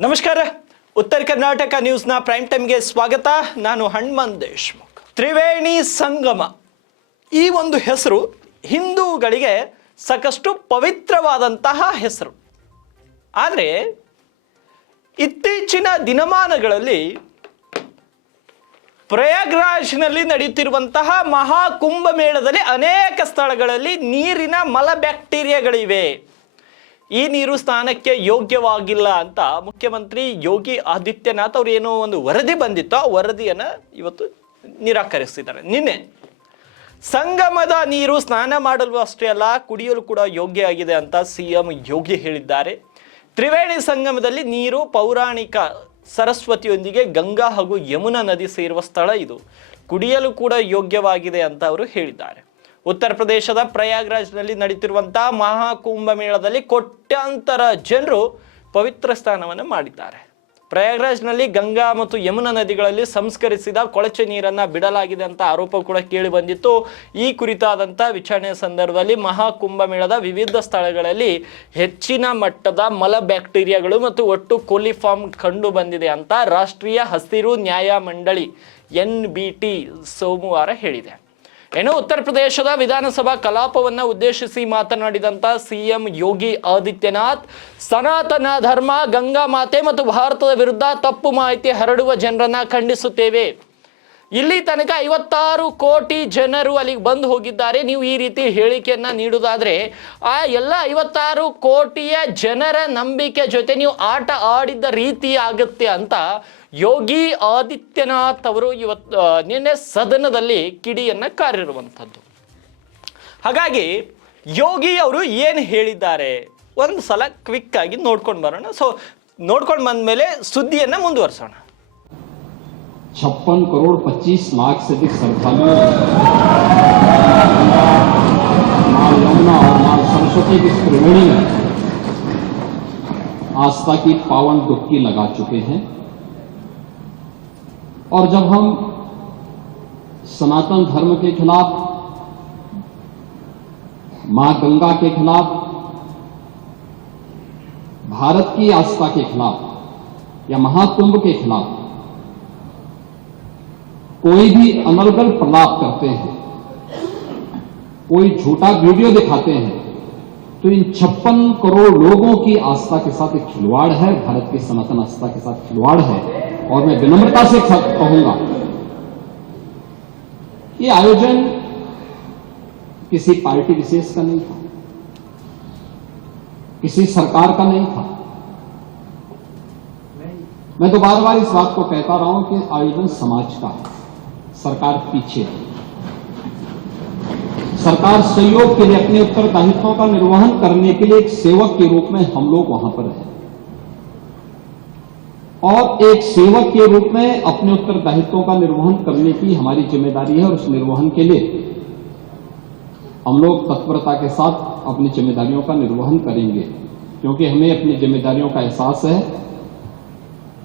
ನಮಸ್ಕಾರ. ಉತ್ತರ ಕರ್ನಾಟಕ ನ್ಯೂಸ್ನ ಪ್ರೈಮ್ ಟೈಮ್ಗೆ ಸ್ವಾಗತ. ನಾನು ಹಣ್ಮನ್ ದೇಶ್ಮುಖ್. ತ್ರಿವೇಣಿ ಸಂಗಮ. ಈ ಒಂದು ಹೆಸರು ಹಿಂದೂಗಳಿಗೆ ಸಾಕಷ್ಟು ಪವಿತ್ರವಾದಂತಹ ಹೆಸರು. ಆದರೆ, ಇತ್ತೀಚಿನ ದಿನಮಾನಗಳಲ್ಲಿ ಪ್ರಯಾಗ್ರಾಜ್ನಲ್ಲಿ ನಡೆಯುತ್ತಿರುವಂತಹ ಮಹಾಕುಂಭ ಮೇಳದಲ್ಲಿ ಅನೇಕ ಸ್ಥಳಗಳಲ್ಲಿ ನೀರಿನ ಮಲ ಬ್ಯಾಕ್ಟೀರಿಯಾಗಳಿವೆ ಈ ನೀರು ಸ್ನಾನಕ್ಕೆ ಯೋಗ್ಯವಾಗಿಲ್ಲ ಅಂತ ಮುಖ್ಯಮಂತ್ರಿ ಯೋಗಿ ಆದಿತ್ಯನಾಥ್ ಅವರು ಏನೋ ಒಂದು ವರದಿ ಬಂದಿತ್ತು. ಆ ವರದಿಯನ್ನು ಇವತ್ತು ನಿರಾಕರಿಸಿದ್ದಾರೆ. ನಿನ್ನೆ ಸಂಗಮದ ನೀರು ಸ್ನಾನ ಮಾಡಲು ಅಷ್ಟೇ ಅಲ್ಲ, ಕುಡಿಯಲು ಕೂಡ ಯೋಗ್ಯ ಆಗಿದೆ ಅಂತ ಸಿ ಎಂ ಯೋಗಿ ಹೇಳಿದ್ದಾರೆ. ತ್ರಿವೇಣಿ ಸಂಗಮದಲ್ಲಿ ನೀರು ಪೌರಾಣಿಕ ಸರಸ್ವತಿಯೊಂದಿಗೆ ಗಂಗಾ ಹಾಗೂ ಯಮುನಾ ನದಿ ಸೇರುವ ಸ್ಥಳ ಇದು. ಕುಡಿಯಲು ಕೂಡ ಯೋಗ್ಯವಾಗಿದೆ ಅಂತ ಅವರು ಹೇಳಿದ್ದಾರೆ. ಉತ್ತರ ಪ್ರದೇಶದ ಪ್ರಯಾಗ್ರಾಜ್ನಲ್ಲಿ ನಡೀತಿರುವಂತಹ ಮಹಾಕುಂಭ ಮೇಳದಲ್ಲಿ ಕೋಟ್ಯಾಂತರ ಜನರು ಪವಿತ್ರ ಸ್ಥಾನವನ್ನು ಮಾಡಿದ್ದಾರೆ. ಪ್ರಯಾಗ್ರಾಜ್ನಲ್ಲಿ ಗಂಗಾ ಮತ್ತು ಯಮುನಾ ನದಿಗಳಲ್ಲಿ ಸಂಸ್ಕರಿಸಿದ ಕೊಳಚೆ ನೀರನ್ನ ಬಿಡಲಾಗಿದೆ ಅಂತ ಆರೋಪ ಕೂಡ ಕೇಳಿ ಬಂದಿತ್ತು. ಈ ಕುರಿತಾದಂಥ ವಿಚಾರಣೆಯ ಸಂದರ್ಭದಲ್ಲಿ ಮಹಾಕುಂಭ ಮೇಳದ ವಿವಿಧ ಸ್ಥಳಗಳಲ್ಲಿ ಹೆಚ್ಚಿನ ಮಟ್ಟದ ಮಲ ಬ್ಯಾಕ್ಟೀರಿಯಾಗಳು ಮತ್ತು ಒಟ್ಟು ಕೋಲಿಫಾರ್ಮ್ ಕಂಡು ಬಂದಿದೆ ಅಂತ ರಾಷ್ಟ್ರೀಯ ಹಸಿರು ನ್ಯಾಯ ಮಂಡಳಿ ಎನ್ ಬಿ ಟಿ ಸೋಮವಾರ ಹೇಳಿದೆ. ಏನು ಉತ್ತರ ಪ್ರದೇಶದ ವಿಧಾನಸಭಾ ಕಲಾಪವನ್ನ ಉದ್ದೇಶಿಸಿ ಮಾತನಾಡಿದಂತ ಸಿಎಂ ಯೋಗಿ ಆದಿತ್ಯನಾಥ್, ಸನಾತನ ಧರ್ಮ, ಗಂಗಾ ಮಾತೆ ಮತ್ತು ಭಾರತದ ವಿರುದ್ಧ ತಪ್ಪು ಮಾಹಿತಿ ಹರಡುವ ಜನರನ್ನ ಖಂಡಿಸುತ್ತೇವೆ. ಇಲ್ಲಿ ತನಕ ಐವತ್ತಾರು ಕೋಟಿ ಜನರು ಅಲ್ಲಿಗೆ ಬಂದು ಹೋಗಿದ್ದಾರೆ. ನೀವು ಈ ರೀತಿ ಹೇಳಿಕೆಯನ್ನ ನೀಡುವುದಾದರೆ, ಆ ಎಲ್ಲ ಐವತ್ತಾರು ಕೋಟಿಯ ಜನರ ನಂಬಿಕೆ ಜೊತೆ ನೀವು ಆಟ ಆಡಿದ್ದ ರೀತಿ ಆಗುತ್ತೆ ಅಂತ ಯೋಗಿ ಆದಿತ್ಯನಾಥ್ ಅವರು ಇವತ್ತು ನಿನ್ನೆ ಸದನದಲ್ಲಿ ಕಿಡಿಯನ್ನ ಕಾರಿರುವಂಥದ್ದು. ಹಾಗಾಗಿ ಯೋಗಿ ಅವರು ಏನು ಹೇಳಿದ್ದಾರೆ? ಒಂದು ಸಲ ಕ್ವಿಕ್ ಆಗಿ ನೋಡ್ಕೊಂಡು ಬರೋಣ. ಸೊ ನೋಡ್ಕೊಂಡು ಬಂದ್ಮೇಲೆ ಸುದ್ದಿಯನ್ನ ಮುಂದುವರಿಸೋಣ. छप्पन करोड़ पच्चीस लाख से अधिक श्रद्धालुओं माँ यमुना और माँ सरस्वती की त्रिवेणी में आस्था की पावन डुबकी लगा चुके हैं। और जब हम सनातन धर्म के खिलाफ, माँ गंगा के खिलाफ, भारत की आस्था के खिलाफ या महाकुंभ के खिलाफ कोई भी अनर्गल प्रलाप करते हैं, कोई झूठा वीडियो दिखाते हैं तो इन छप्पन करोड़ लोगों की आस्था के साथ एक खिलवाड़ है, भारत की सनातन आस्था के साथ खिलवाड़ है। और मैं विनम्रता से कहूँगा ये आयोजन किसी पार्टी विशेष का नहीं था, किसी सरकार का नहीं था। मैं तो बार बार इस बात को कहता रहा हूँ कि आयोजन समाज का है। सरकार पीछे। है सरकार सहयोग के लिए अपने उत्तरदायित्वों का निर्वहन करने के लिए एक सेवक के रूप में हम लोग वहाँ पर हैं। और एक सेवक के रूप में अपने उत्तरदायित्वों का निर्वहन करने की हमारी ज़िम्मेदारी है और उस निर्वहन के लिए हम लोग तत्परता के साथ अपनी जिम्मेदारियों का निर्वहन करेंगे, क्योंकि हमें अपनी जिम्मेदारियों का एहसास है।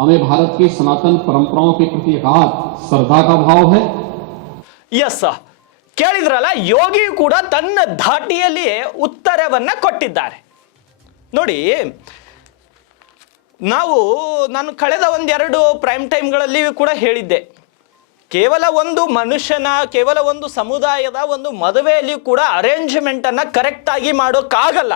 हमें भारत की सनातन परंपराओं के प्रति अगाध श्रद्धा का भाव है ಎಸ್ ಕೇಳಿದ್ರಲ್ಲ ಯೋಗಿ ಕೂಡ ತನ್ನ ಧಾಟಿಯಲ್ಲಿಯೇ ಉತ್ತರವನ್ನ ಕೊಟ್ಟಿದ್ದಾರೆ ನೋಡಿ ನಾವು ನಾನು ಕಳೆದ ಒಂದೆರಡು ಪ್ರೈಮ್ ಟೈಮ್ಗಳಲ್ಲಿ ಕೂಡ ಹೇಳಿದ್ದೆ ಕೇವಲ ಒಂದು ಮನುಷ್ಯನ ಕೇವಲ ಒಂದು ಸಮುದಾಯದ ಒಂದು ಮದುವೆಯಲ್ಲಿ ಕೂಡ ಅರೇಂಜ್ಮೆಂಟನ್ನು ಕರೆಕ್ಟಾಗಿ ಮಾಡೋಕ್ಕಾಗಲ್ಲ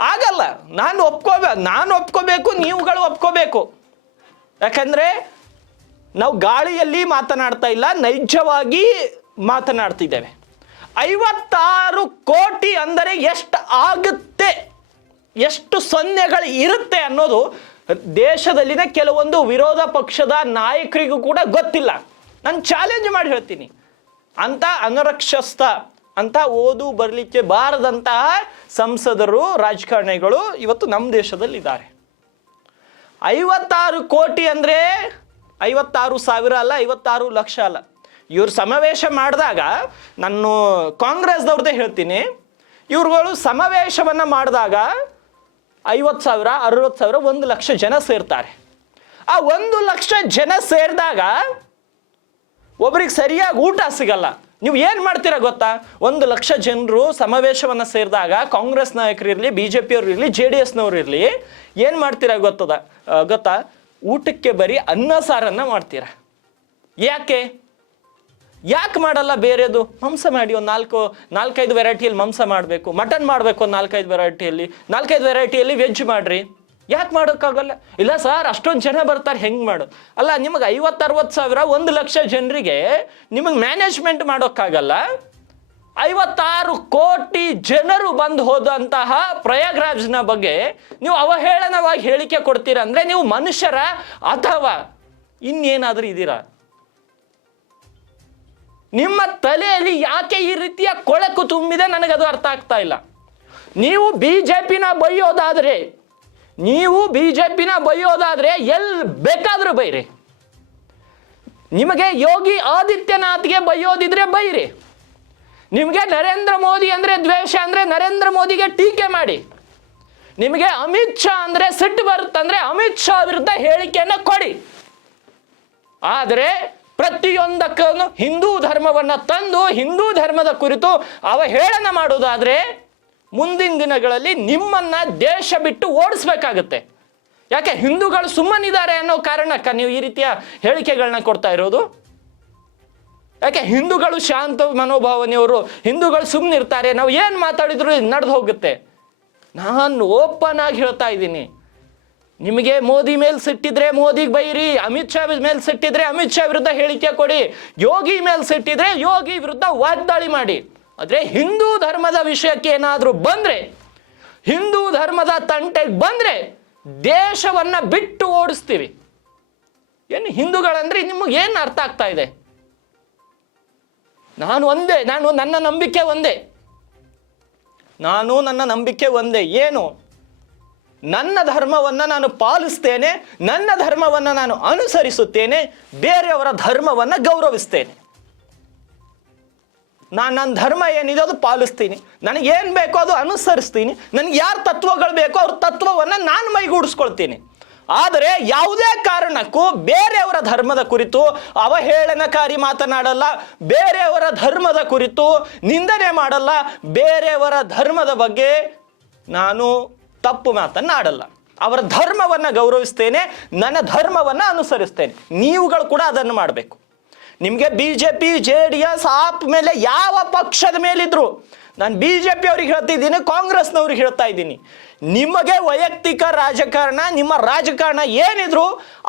ಆಗಲ್ಲ. ನಾನು ಒಪ್ಕೋಬೇ, ನಾನು ಒಪ್ಕೋಬೇಕು, ನೀವುಗಳು ಒಪ್ಕೋಬೇಕು. ಯಾಕಂದರೆ ನಾವು ಗಾಳಿಯಲ್ಲಿ ಮಾತನಾಡ್ತಾ ಇಲ್ಲ, ನೈಜವಾಗಿ ಮಾತನಾಡ್ತಿದ್ದೇವೆ. ಐವತ್ತಾರು ಕೋಟಿ ಅಂದರೆ ಎಷ್ಟು ಆಗುತ್ತೆ? ಎಷ್ಟು ಸೊನ್ನೆಗಳು ಇರುತ್ತೆ ಅನ್ನೋದು ದೇಶದಲ್ಲಿನ ಕೆಲವೊಂದು ವಿರೋಧ ಪಕ್ಷದ ನಾಯಕರಿಗೂ ಕೂಡ ಗೊತ್ತಿಲ್ಲ. ನಾನು ಚಾಲೆಂಜ್ ಮಾಡಿ ಹೇಳ್ತೀನಿ. ಅಂತ ಅನರಕ್ಷಸ್ಥ ಅಂತ ಓದು ಬರಲಿಕ್ಕೆ ಬಾರದಂತಹ ಸಂಸದರು, ರಾಜಕಾರಣಿಗಳು ಇವತ್ತು ನಮ್ಮ ದೇಶದಲ್ಲಿದ್ದಾರೆ. ಐವತ್ತಾರು ಕೋಟಿ ಅಂದರೆ ಐವತ್ತಾರು ಸಾವಿರ ಅಲ್ಲ, ಐವತ್ತಾರು ಲಕ್ಷ ಅಲ್ಲ. ಇವರು ಸಮಾವೇಶ ಮಾಡಿದಾಗ ನಾನು ಕಾಂಗ್ರೆಸ್ದವ್ರದ್ದೇ ಹೇಳ್ತೀನಿ, ಇವ್ರುಗಳು ಸಮಾವೇಶವನ್ನು ಮಾಡಿದಾಗ ಐವತ್ತು ಸಾವಿರ, ಅರವತ್ತು ಸಾವಿರ, ಒಂದು ಲಕ್ಷ ಜನ ಸೇರ್ತಾರೆ. ಆ ಒಂದು ಲಕ್ಷ ಜನ ಸೇರಿದಾಗ ಒಬ್ರಿಗೆ ಸರಿಯಾಗಿ ಊಟ ಸಿಗಲ್ಲ. ನೀವು ಏನು ಮಾಡ್ತೀರಾ ಗೊತ್ತಾ? ಒಂದು ಲಕ್ಷ ಜನರು ಸಮಾವೇಶವನ್ನು ಸೇರಿದಾಗ ಕಾಂಗ್ರೆಸ್ ನಾಯಕರು ಇರಲಿ ಬಿ ಜೆ ಪಿಯವರು ಇರಲಿ, ಜೆ ಡಿ ಎಸ್ನವ್ರು ಇರಲಿ, ಏನು ಮಾಡ್ತೀರಾ ಗೊತ್ತದ? ಗೊತ್ತಾ? ಊಟಕ್ಕೆ ಬರೀ ಅನ್ನ ಸಾರನ್ನು ಮಾಡ್ತೀರಾ. ಯಾಕೆ? ಯಾಕೆ ಮಾಡಲ್ಲ ಬೇರೆದು? ಮಾಂಸ ಮಾಡಿ ಒಂದು ನಾಲ್ಕು, ನಾಲ್ಕೈದು ವೆರೈಟಿಯಲ್ಲಿ ಮಾಂಸ ಮಾಡಬೇಕು. ಮಟನ್ ಮಾಡಬೇಕು ಒಂದು ನಾಲ್ಕೈದು ವೆರೈಟಿಯಲ್ಲಿ ನಾಲ್ಕೈದು ವೆರೈಟಿಯಲ್ಲಿ ವೆಜ್ ಮಾಡ್ರಿ. ಯಾಕೆ ಮಾಡೋಕ್ಕಾಗಲ್ಲ? ಇಲ್ಲ ಸರ್, ಅಷ್ಟೊಂದು ಜನ ಬರ್ತಾರೆ, ಹೆಂಗೆ ಮಾಡು? ಅಲ್ಲ, ನಿಮಗೆ ಐವತ್ತು ಅರವತ್ತು ಸಾವಿರ, ಒಂದು ಲಕ್ಷ ಜನರಿಗೆ ನಿಮಗೆ ಮ್ಯಾನೇಜ್ಮೆಂಟ್ ಮಾಡೋಕ್ಕಾಗಲ್ಲ? ಐವತ್ತಾರು ಕೋಟಿ ಜನರು ಬಂದು ಹೋದಂತಹ ಪ್ರಯಾಗ್ರಾಜ್ನ ಬಗ್ಗೆ ನೀವು ಅವಹೇಳನವಾಗಿ ಹೇಳಿಕೆ ಕೊಡ್ತೀರ ಅಂದರೆ ನೀವು ಮನುಷ್ಯರ ಅಥವಾ ಇನ್ನೇನಾದರೂ ಇದ್ದೀರಾ? ನಿಮ್ಮ ತಲೆಯಲ್ಲಿ ಯಾಕೆ ಈ ರೀತಿಯ ಕೊಳಕು ತುಂಬಿದೆ? ನನಗದು ಅರ್ಥ ಆಗ್ತಾ ಇಲ್ಲ. ನೀವು ಬಿ ಜೆ ಪಿನ ಬೈಯೋದಾದ್ರೆ ನೀವು ಬಿ ಜೆ ಪಿನ ಬೈಯೋದಾದ್ರೆ ಎಲ್ಲಿ ಬೇಕಾದರೂ ಬೈರಿ. ನಿಮಗೆ ಯೋಗಿ ಆದಿತ್ಯನಾಥ್ಗೆ ಬೈಯೋದಿದ್ರೆ ಬೈರಿ. ನಿಮಗೆ ನರೇಂದ್ರ ಮೋದಿ ಅಂದರೆ ದ್ವೇಷ ಅಂದರೆ ನರೇಂದ್ರ ಮೋದಿಗೆ ಟೀಕೆ ಮಾಡಿ. ನಿಮಗೆ ಅಮಿತ್ ಶಾ ಅಂದರೆ ಸಿಟ್ಟು ಬರುತ್ತಂದ್ರೆ ಅಮಿತ್ ಶಾ ವಿರುದ್ಧ ಹೇಳಿಕೆಯನ್ನು ಕೊಡಿ. ಆದರೆ ಪ್ರತಿಯೊಂದಕ್ಕೂ ಹಿಂದೂ ಧರ್ಮವನ್ನು ತಂದು ಹಿಂದೂ ಧರ್ಮದ ಕುರಿತು ಅವಹೇಳನ ಮಾಡೋದಾದ್ರೆ ಮುಂದಿನ ದಿನಗಳಲ್ಲಿ ನಿಮ್ಮನ್ನ ದೇಶ ಬಿಟ್ಟು ಓಡಿಸ್ಬೇಕಾಗತ್ತೆ. ಯಾಕೆ? ಹಿಂದೂಗಳು ಸುಮ್ಮನಿದ್ದಾರೆ ಅನ್ನೋ ಕಾರಣಕ್ಕ ನೀವು ಈ ರೀತಿಯ ಹೇಳಿಕೆಗಳನ್ನ ಕೊಡ್ತಾ ಇರೋದು? ಯಾಕೆ? ಹಿಂದೂಗಳು ಶಾಂತ ಮನೋಭಾವನೆಯವರು, ಹಿಂದೂಗಳು ಸುಮ್ಮನಿರ್ತಾರೆ ನಾವು ಏನು ಮಾತಾಡಿದ್ರು ನಡೆದು ಹೋಗುತ್ತೆ. ನಾನು ಓಪನ್ ಆಗಿ ಹೇಳ್ತಾ ಇದ್ದೀನಿ. ನಿಮಗೆ ಮೋದಿ ಮೇಲೆ ಸಿಟ್ಟಿದ್ರೆ ಮೋದಿಗೆ ಬೈರಿ, ಅಮಿತ್ ಶಾ ಮೇಲೆ ಸಿಟ್ಟಿದ್ರೆ ಅಮಿತ್ ಶಾ ವಿರುದ್ಧ ಹೇಳಿಕೆ ಕೊಡಿ, ಯೋಗಿ ಮೇಲೆ ಸಿಟ್ಟಿದ್ರೆ ಯೋಗಿ ವಿರುದ್ಧ ವಾಗ್ದಾಳಿ ಮಾಡಿ. ಆದರೆ ಹಿಂದೂ ಧರ್ಮದ ವಿಷಯಕ್ಕೆ ಏನಾದರೂ ಬಂದರೆ, ಹಿಂದೂ ಧರ್ಮದ ತಂಟೆಗೆ ಬಂದರೆ ದೇಶವನ್ನು ಬಿಟ್ಟು ಓಡಿಸ್ತೀವಿ. ಏನು ಹಿಂದೂಗಳಂದ್ರೆ ನಿಮಗೆ ಏನು ಅರ್ಥ ಆಗ್ತಾ ಇದೆ? ನಾನು ಒಂದೇ, ನಾನು ನನ್ನ ನಂಬಿಕೆ ಒಂದೇ. ನಾನು ನನ್ನ ನಂಬಿಕೆ ಒಂದೇ. ಏನು? ನನ್ನ ಧರ್ಮವನ್ನು ನಾನು ಪಾಲಿಸ್ತೇನೆ, ನನ್ನ ಧರ್ಮವನ್ನು ನಾನು ಅನುಸರಿಸುತ್ತೇನೆ, ಬೇರೆಯವರ ಧರ್ಮವನ್ನು ಗೌರವಿಸ್ತೇನೆ. ನಾನು ನನ್ನ ಧರ್ಮ ಏನಿದೆ ಅದು ಪಾಲಿಸ್ತೀನಿ. ನನಗೇನು ಬೇಕೋ ಅದು ಅನುಸರಿಸ್ತೀನಿ. ನನಗೆ ಯಾರು ತತ್ವಗಳು ಬೇಕೋ ಅವ್ರ ತತ್ವವನ್ನು ನಾನು ಮೈಗೂಡಿಸ್ಕೊಳ್ತೀನಿ. ಆದರೆ ಯಾವುದೇ ಕಾರಣಕ್ಕೂ ಬೇರೆಯವರ ಧರ್ಮದ ಕುರಿತು ಅವಹೇಳನಕಾರಿ ಮಾತನಾಡಲ್ಲ, ಬೇರೆಯವರ ಧರ್ಮದ ಕುರಿತು ನಿಂದನೆ ಮಾಡಲ್ಲ, ಬೇರೆಯವರ ಧರ್ಮದ ಬಗ್ಗೆ ನಾನು ತಪ್ಪು ಮಾತನ್ನಾಡಲ್ಲ. ಅವರ ಧರ್ಮವನ್ನು ಗೌರವಿಸ್ತೇನೆ, ನನ್ನ ಧರ್ಮವನ್ನು ಅನುಸರಿಸ್ತೇನೆ. ನೀವುಗಳು ಕೂಡ ಅದನ್ನು ಮಾಡಬೇಕು. ನಿಮಗೆ B J P J D S AAP ಮೇಲೆ ಯಾವ ಪಕ್ಷದ ಮೇಲಿದ್ರು ನಾನು ಬಿ ಜೆ ಪಿ ಅವ್ರಿಗೆ ಹೇಳ್ತಿದ್ದೀನಿ ಕಾಂಗ್ರೆಸ್ನವ್ರಿಗೆ ಹೇಳ್ತಾ ಇದ್ದೀನಿ. ನಿಮಗೆ ವೈಯಕ್ತಿಕ ರಾಜಕಾರಣ, ನಿಮ್ಮ ರಾಜಕಾರಣ ಏನಿದ್ರು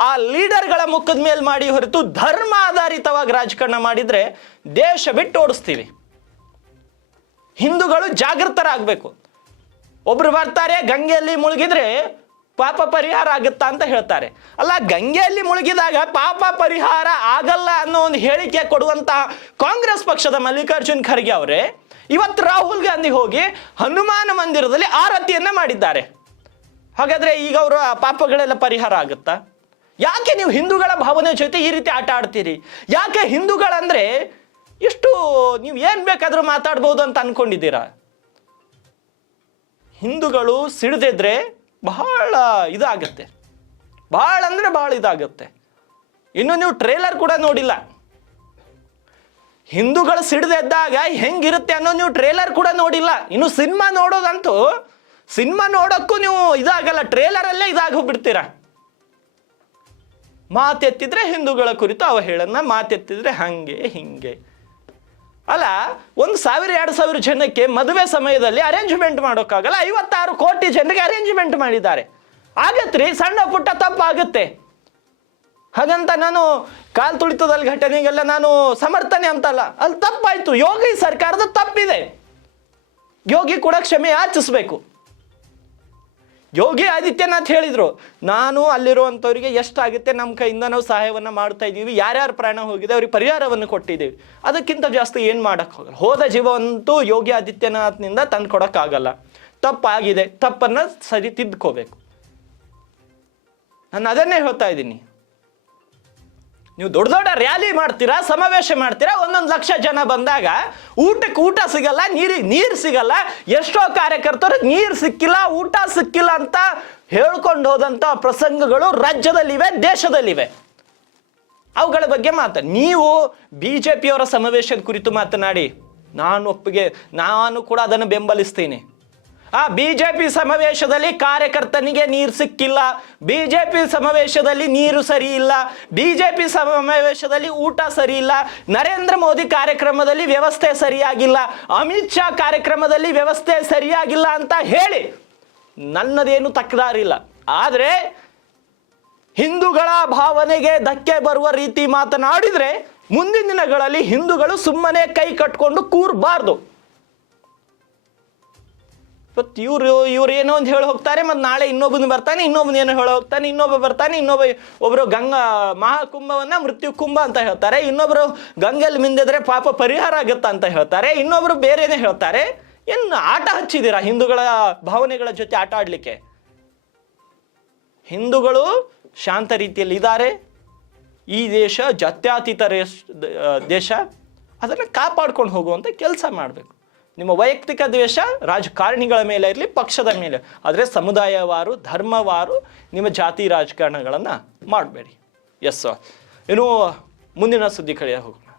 ಆ ಲೀಡರ್ಗಳ ಮುಖದ ಮೇಲೆ ಮಾಡಿ ಹೊರತು ಧರ್ಮ ಆಧಾರಿತವಾಗಿ ರಾಜಕಾರಣ ಮಾಡಿದರೆ ದೇಶ ಬಿಟ್ಟು ಓಡಿಸ್ತೀವಿ. ಹಿಂದೂಗಳು ಜಾಗೃತರಾಗಬೇಕು. ಒಬ್ರು ಬರ್ತಾರೆ, ಗಂಗೆಯಲ್ಲಿ ಮುಳುಗಿದ್ರೆ ಪಾಪ ಪರಿಹಾರ ಆಗುತ್ತಾ ಅಂತ ಹೇಳ್ತಾರೆ. ಅಲ್ಲ, ಗಂಗೆಯಲ್ಲಿ ಮುಳುಗಿದಾಗ ಪಾಪ ಪರಿಹಾರ ಆಗಲ್ಲ ಅನ್ನೋ ಒಂದು ಹೇಳಿಕೆ ಕೊಡುವಂತಹ ಕಾಂಗ್ರೆಸ್ ಪಕ್ಷದ ಮಲ್ಲಿಕಾರ್ಜುನ್ ಖರ್ಗೆ ಅವರೇ, ಇವತ್ತು ರಾಹುಲ್ ಗಾಂಧಿ ಹೋಗಿ ಹನುಮಾನ ಮಂದಿರದಲ್ಲಿ ಆರತಿಯನ್ನ ಮಾಡಿದ್ದಾರೆ. ಹಾಗಾದ್ರೆ ಈಗ ಅವರ ಪಾಪಗಳೆಲ್ಲ ಪರಿಹಾರ ಆಗುತ್ತಾ? ಯಾಕೆ ನೀವು ಹಿಂದೂಗಳ ಭಾವನೆ ಜೊತೆ ಈ ರೀತಿ ಆಟ ಆಡ್ತೀರಿ? ಯಾಕೆ ಹಿಂದೂಗಳಂದ್ರೆ ಎಷ್ಟು ನೀವು ಏನು ಬೇಕಾದರೂ ಮಾತಾಡ್ಬೋದು ಅಂತ ಅನ್ಕೊಂಡಿದ್ದೀರಾ? ಹಿಂದೂಗಳು ಸಿಡಿದಿದ್ರೆ ಬಹಳ ಇದಾಗತ್ತೆ. ಭಾಳ ಅಂದರೆ ಭಾಳ ಇದಾಗುತ್ತೆ. ಇನ್ನು ನೀವು ಟ್ರೇಲರ್ ಕೂಡ ನೋಡಿಲ್ಲ. ಹಿಂದೂಗಳು ಸಿಡಿದೆದ್ದಾಗ ಹೆಂಗಿರುತ್ತೆ ಅನ್ನೋ ನೀವು ಟ್ರೇಲರ್ ಕೂಡ ನೋಡಿಲ್ಲ. ಇನ್ನು ಸಿನಿಮಾ ನೋಡೋದಂತೂ, ಸಿನಿಮಾ ನೋಡೋಕ್ಕೂ ನೀವು ಇದಾಗಲ್ಲ. ಟ್ರೇಲರಲ್ಲೇ ಇದಾಗಿ ಹೋಗ್ಬಿಡ್ತೀರ? ಮಾತೆತ್ತಿದ್ರೆ ಹಿಂದೂಗಳ ಕುರಿತು ಅವಹೇಳನ, ಮಾತೆತ್ತಿದ್ರೆ ಹಂಗೆ, ಹಿಂಗೆ. ಅಲ್ಲ, ಒಂದು ಸಾವಿರ, ಎರಡು ಸಾವಿರ ಜನಕ್ಕೆ ಮದುವೆ ಸಮಯದಲ್ಲಿ ಅರೇಂಜ್ಮೆಂಟ್ ಮಾಡೋಕ್ಕಾಗಲ್ಲ. ಐವತ್ತಾರು ಕೋಟಿ ಜನರಿಗೆ ಅರೇಂಜ್ಮೆಂಟ್ ಮಾಡಿದ್ದಾರೆ. ಆಗತ್ರಿ, ಸಣ್ಣ ಪುಟ್ಟ ತಪ್ಪಾಗುತ್ತೆ. ಹಾಗಂತ ನಾನು ಕಾಲ್ ತುಳಿತದಲ್ಲಿ ಘಟನೆಗೆಲ್ಲ ನಾನು ಸಮರ್ಥನೆ ಅಂತಲ್ಲ. ಅಲ್ಲಿ ತಪ್ಪಾಯ್ತು. ಯೋಗಿ ಸರ್ಕಾರದ ತಪ್ಪಿದೆ. ಯೋಗಿ ಕೂಡ ಕ್ಷಮೆ ಯಾಚಿಸ್ಬೇಕು. ಯೋಗಿ ಆದಿತ್ಯನಾಥ್ ಹೇಳಿದರು, ನಾನು ಅಲ್ಲಿರುವಂಥವ್ರಿಗೆ ಎಷ್ಟಾಗುತ್ತೆ, ನಮ್ಮ ಕೈಯಿಂದ ನಾವು ಸಹಾಯವನ್ನು ಮಾಡ್ತಾ ಇದ್ದೀವಿ, ಯಾರ್ಯಾರು ಪ್ರಾಣ ಹೋಗಿದೆ, ಅವ್ರಿಗೆ ಪರಿಹಾರವನ್ನು ಕೊಟ್ಟಿದ್ದೀವಿ. ಅದಕ್ಕಿಂತ ಜಾಸ್ತಿ ಏನು ಮಾಡೋಕ್ಕಾಗಲ್ಲ ಹೋದ ಜೀವವಂತೂ ಯೋಗಿ ಆದಿತ್ಯನಾಥ್ನಿಂದ ತಂದು ಕೊಡೋಕ್ಕಾಗಲ್ಲ ತಪ್ಪಾಗಿದೆ, ತಪ್ಪನ್ನು ಸರಿ ತಿದ್ದುಕೋಬೇಕು ನಾನು ಅದನ್ನೇ ಹೇಳ್ತಾ ಇದ್ದೀನಿ. ನೀವು ದೊಡ್ಡ ದೊಡ್ಡ ರ್ಯಾಲಿ ಮಾಡ್ತೀರಾ, ಸಮಾವೇಶ ಮಾಡ್ತೀರಾ, ಒಂದೊಂದು ಲಕ್ಷ ಜನ ಬಂದಾಗ ಊಟಕ್ಕೆ ಊಟ ಸಿಗಲ್ಲ, ನೀರಿಗೆ ನೀರು ಸಿಗಲ್ಲ, ಎಷ್ಟೋ ಕಾರ್ಯಕರ್ತರು ನೀರು ಸಿಕ್ಕಿಲ್ಲ, ಊಟ ಸಿಕ್ಕಿಲ್ಲ ಅಂತ ಹೇಳ್ಕೊಂಡು ಹೋದಂಥ ಪ್ರಸಂಗಗಳು ರಾಜ್ಯದಲ್ಲಿವೆ, ದೇಶದಲ್ಲಿವೆ. ಅವುಗಳ ಬಗ್ಗೆ ಮಾತ, ನೀವು ಬಿ ಜೆ ಪಿಯವರ ಸಮಾವೇಶದ ಕುರಿತು ಮಾತನಾಡಿ, ನಾನು ಒಪ್ಪಿಗೆ, ನಾನು ಕೂಡ ಅದನ್ನು ಬೆಂಬಲಿಸ್ತೀನಿ. ಆ ಬಿಜೆಪಿ ಸಮಾವೇಶದಲ್ಲಿ ಕಾರ್ಯಕರ್ತನಿಗೆ ನೀರು ಸಿಕ್ಕಿಲ್ಲ. ಬಿಜೆಪಿ ಸಮಾವೇಶದಲ್ಲಿ ನೀರು ಸರಿ ಇಲ್ಲ ಬಿಜೆಪಿ ಸಮಾವೇಶದಲ್ಲಿ ಊಟ ಸರಿ ಇಲ್ಲ ನರೇಂದ್ರ ಮೋದಿ ಕಾರ್ಯಕ್ರಮದಲ್ಲಿ ವ್ಯವಸ್ಥೆ ಸರಿಯಾಗಿಲ್ಲ. ಅಮಿತ್ ಶಾ ಕಾರ್ಯಕ್ರಮದಲ್ಲಿ ವ್ಯವಸ್ಥೆ ಸರಿಯಾಗಿಲ್ಲ ಅಂತ ಹೇಳಿ ನನ್ನದೇನು ತಕರಾರಿಲ್ಲ. ಆದರೆ ಹಿಂದೂಗಳ ಭಾವನೆಗೆ ಧಕ್ಕೆ ಬರುವ ರೀತಿ ಮಾತನಾಡಿದರೆ ಮುಂದಿನ ದಿನಗಳಲ್ಲಿ ಹಿಂದೂಗಳು ಸುಮ್ಮನೆ ಕೈ ಕಟ್ಕೊಂಡು ಕೂರಬಾರ್ದು. ಇವತ್ತು ಇವರು, ಇವ್ರು ಏನೋ ಒಂದು ಹೇಳಿ ಹೋಗ್ತಾರೆ, ಮತ್ತು ನಾಳೆ ಇನ್ನೊಬ್ಬನ ಬರ್ತಾನೆ, ಇನ್ನೊಬ್ಬನ ಏನೋ ಹೇಳಿ ಹೋಗ್ತಾನೆ, ಇನ್ನೊಬ್ಬ ಬರ್ತಾನೆ, ಇನ್ನೊಬ್ಬ ಒಬ್ಬರು ಗಂಗಾ ಮಹಾಕುಂಭವನ್ನ ಮೃತ್ಯು ಕುಂಭ ಅಂತ ಹೇಳ್ತಾರೆ ಇನ್ನೊಬ್ಬರು ಗಂಗೆಯಲ್ಲಿ ಮಿಂದಿದ್ರೆ ಪಾಪ ಪರಿಹಾರ ಆಗುತ್ತಾ ಅಂತ ಹೇಳ್ತಾರೆ ಇನ್ನೊಬ್ಬರು ಬೇರೆನೇ ಹೇಳ್ತಾರೆ. ಏನು ಆಟ ಹಚ್ಚಿದ್ದೀರಾ ಹಿಂದೂಗಳ ಭಾವನೆಗಳ ಜೊತೆ ಆಟ ಆಡಲಿಕ್ಕೆ? ಹಿಂದೂಗಳು ಶಾಂತ ರೀತಿಯಲ್ಲಿ ಇದ್ದಾರೆ. ಈ ದೇಶ ಜಾತ್ಯಾತೀತ ದೇಶ, ಅದನ್ನು ಕಾಪಾಡ್ಕೊಂಡು ಹೋಗುವಂಥ ಕೆಲಸ ಮಾಡಬೇಕು. ನಿಮ್ಮ ವೈಯಕ್ತಿಕ ದ್ವೇಷ ರಾಜಕಾರಣಿಗಳ ಮೇಲೆ ಇರಲಿ, ಪಕ್ಷದ ಮೇಲೆ. ಆದರೆ ಸಮುದಾಯವಾರು, ಧರ್ಮವಾರು ನಿಮ್ಮ ಜಾತಿ ರಾಜಕಾರಣಗಳನ್ನು ಮಾಡಬೇಡಿ. ಎಸ್ ಏನು ಮುಂದಿನ ಸುದ್ದಿ ಕಡೆಯ ಹೋಗೋಣ.